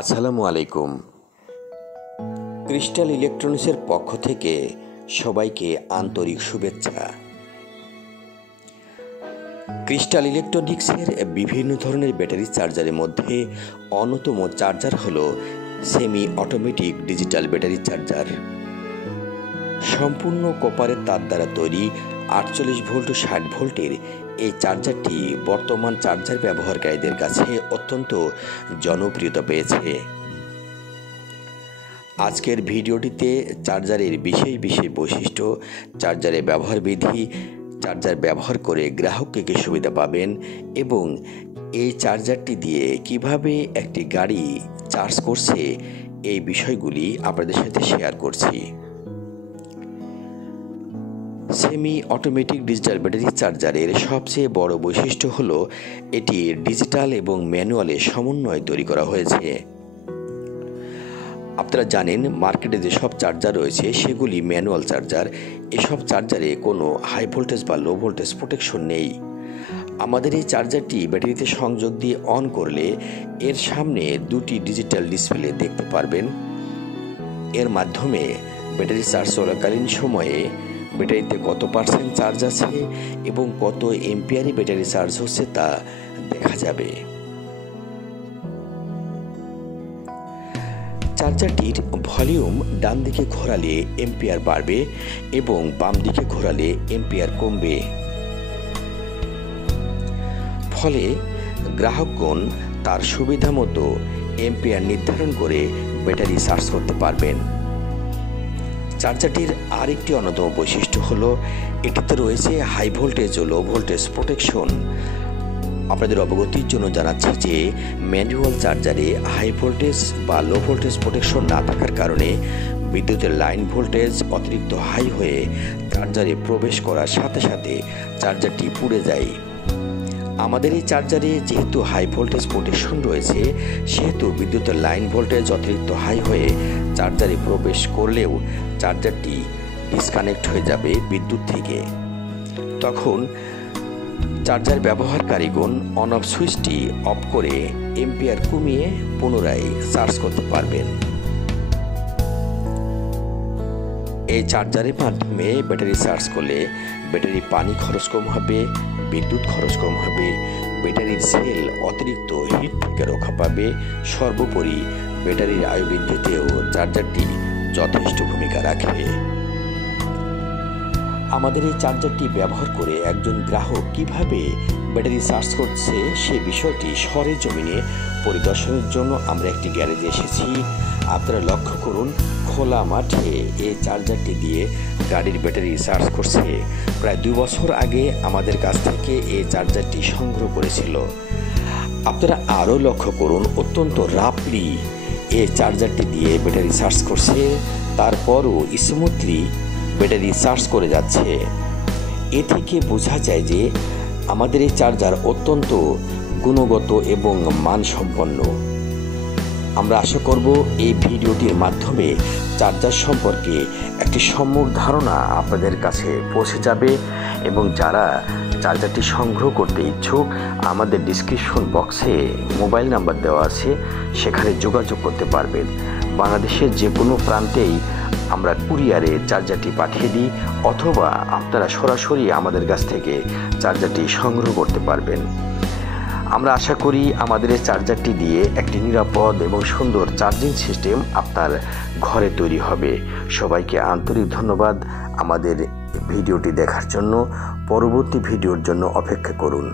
আসসালামু আলাইকুম। ক্রিস্টাল ইলেকট্রনিক্সের পক্ষ থেকে সবাইকে আন্তরিক শুভেচ্ছা। ক্রিস্টাল ইলেকট্রনিক্সের বিভিন্ন ধরনের ব্যাটারি চার্জারের মধ্যে অন্যতম চার্জার হলো semi automatic digital battery charger. সম্পূর্ণ কপারের তার দ্বারা তৈরি 48 ভোল্ট ও 60 ভোল্টের এই চার্জারটি বর্তমান চার্জার ব্যবহারকারীদের কাছে অত্যন্ত জনপ্রিয়তা পেয়েছে। আজকের ভিডিওটিতে চার্জারের বিশেষ বৈশিষ্ট্য, চার্জারের ব্যবহার বিধি, চার্জার ব্যবহার করে গ্রাহককে কী সুবিধা পাবেন এবং এই চার্জারটি দিয়ে কিভাবে একটি গাড়ি চার্জ করছে এই বিষয়গুলি আপনাদের সাথে শেয়ার করছি। সেমি অটোমেটিক ডিজিটাল ব্যাটারি চার্জারের সবচেয়ে বড় বৈশিষ্ট্য হলো এটি ডিজিটাল এবং ম্যানুয়ালের সমন্বয়ে তৈরি করা হয়েছে। আপনারা জানেন মার্কেটে যেসব চার্জার রয়েছে সেগুলি ম্যানুয়াল চার্জার। এসব চার্জারে কোনো হাই ভোল্টেজ বা লো ভোল্টেজ প্রোটেকশন নেই। আমাদের এই চার্জারটি ব্যাটারিতে সংযোগ দিয়ে অন করলে এর সামনে দুটি ডিজিটাল ডিসপ্লে দেখতে পারবেন। এর মাধ্যমে ব্যাটারি চার্জ চলাকালীন সময়ে ব্যাটারিতে কত পার্সেন্ট চার্জ আছে এবং কত এম্পিয়ারে ব্যাটারি চার্জ হচ্ছে তা দেখা যাবে। চার্জারটির ভলিউম ডান দিকে ঘোরালে এম্পিয়ার বাড়বে এবং বাম দিকে ঘোরালে এম্পিয়ার কমবে। ফলে গ্রাহকগণ তার সুবিধা মতো এম্পিয়ার নির্ধারণ করে ব্যাটারি চার্জ করতে পারবেন। চার্জারটির আরেকটি অন্যতম বৈশিষ্ট্য হলো এটিতে রয়েছে হাই ভোল্টেজ ও লো ভোল্টেজ প্রোটেকশন। আপনাদের অবগতির জন্য জানাচ্ছি যে ম্যানুয়াল চার্জারে হাই ভোল্টেজ বা লো ভোল্টেজ প্রোটেকশন না থাকার কারণে বিদ্যুতের লাইন ভোল্টেজ অতিরিক্ত হাই হয়ে চার্জারে প্রবেশ করার সাথে সাথে চার্জারটি পুড়ে যায়। আমাদের এই চার্জারে যেহেতু হাই ভোল্টেজ প্রোটেকশন রয়েছে সেহেতু বিদ্যুতের লাইন ভোল্টেজ অতিরিক্ত হাই হয়ে চার্জারে প্রবেশ করলেও চার্জারটি ডিসকানেক্ট হয়ে যাবে বিদ্যুৎ থেকে। তখন চার্জার ব্যবহারকারীগণ অন অফ সুইচটি অফ করে এম্পিয়ার কমিয়ে পুনরায় চার্জ করতে পারবেন। এই চার্জারের মাধ্যমে ব্যাটারি চার্জ করলে ব্যাটারি পানি খরচ কম হবে, বিদ্যুৎ খরচ কম হবে, ব্যাটারির সেল অতিরিক্ত হিট থেকে রক্ষা পাবে। সর্বোপরি ব্যাটারির আয়ু বৃদ্ধিতেও চার্জারটি যথেষ্ট ভূমিকা রাখে। আমাদের এই চার্জারটি ব্যবহার করে একজন গ্রাহক কিভাবে ব্যাটারি চার্জ করছে সে বিষয়টি সরেজমিনে পরিদর্শনের জন্য আমরা একটি গ্যারেজে এসেছি। আপনারা লক্ষ্য করুন, খোলা মাঠে এই চার্জারটি দিয়ে গাড়ির ব্যাটারি চার্জ করছে। প্রায় 2 বছর আগে আমাদের কাছ থেকে এই চার্জারটি সংগ্রহ করেছিল। আপনারা আরও লক্ষ্য করুন, অত্যন্ত রাফলি এই চার্জারটি দিয়ে ব্যাটারি চার্জ করছে, তারপরও স্মুথলি ব্যাটারি চার্জ করে যাচ্ছে। এ থেকে বোঝা যায় যে আমাদের এই চার্জার অত্যন্ত গুণগত এবং মানসম্পন্ন। আমরা আশা করব এই ভিডিওটির মাধ্যমে চার্জার সম্পর্কে একটি সম্যক ধারণা আপনাদের কাছে পৌঁছে যাবে এবং যারা চার্জারটি সংগ্রহ করতে ইচ্ছুক আমাদের ডিসক্রিপশন বক্সে মোবাইল নাম্বার দেওয়া আছে, সেখানে যোগাযোগ করতে পারবেন। বাংলাদেশের যে কোনো প্রান্তেই আমরা কুরিয়ারে চার্জারটি পাঠিয়ে দিই অথবা আপনারা সরাসরি আমাদের কাছ থেকে চার্জারটি সংগ্রহ করতে পারবেন। আমরা আশা করি আমাদের এই চার্জারটি দিয়ে একটি নিরাপদ এবং সুন্দর চার্জিং সিস্টেম আপনার ঘরে তৈরি হবে। সবাইকে আন্তরিক ধন্যবাদ আমাদের ভিডিওটি দেখার জন্য। পরবর্তী ভিডিওর জন্য অপেক্ষা করুন।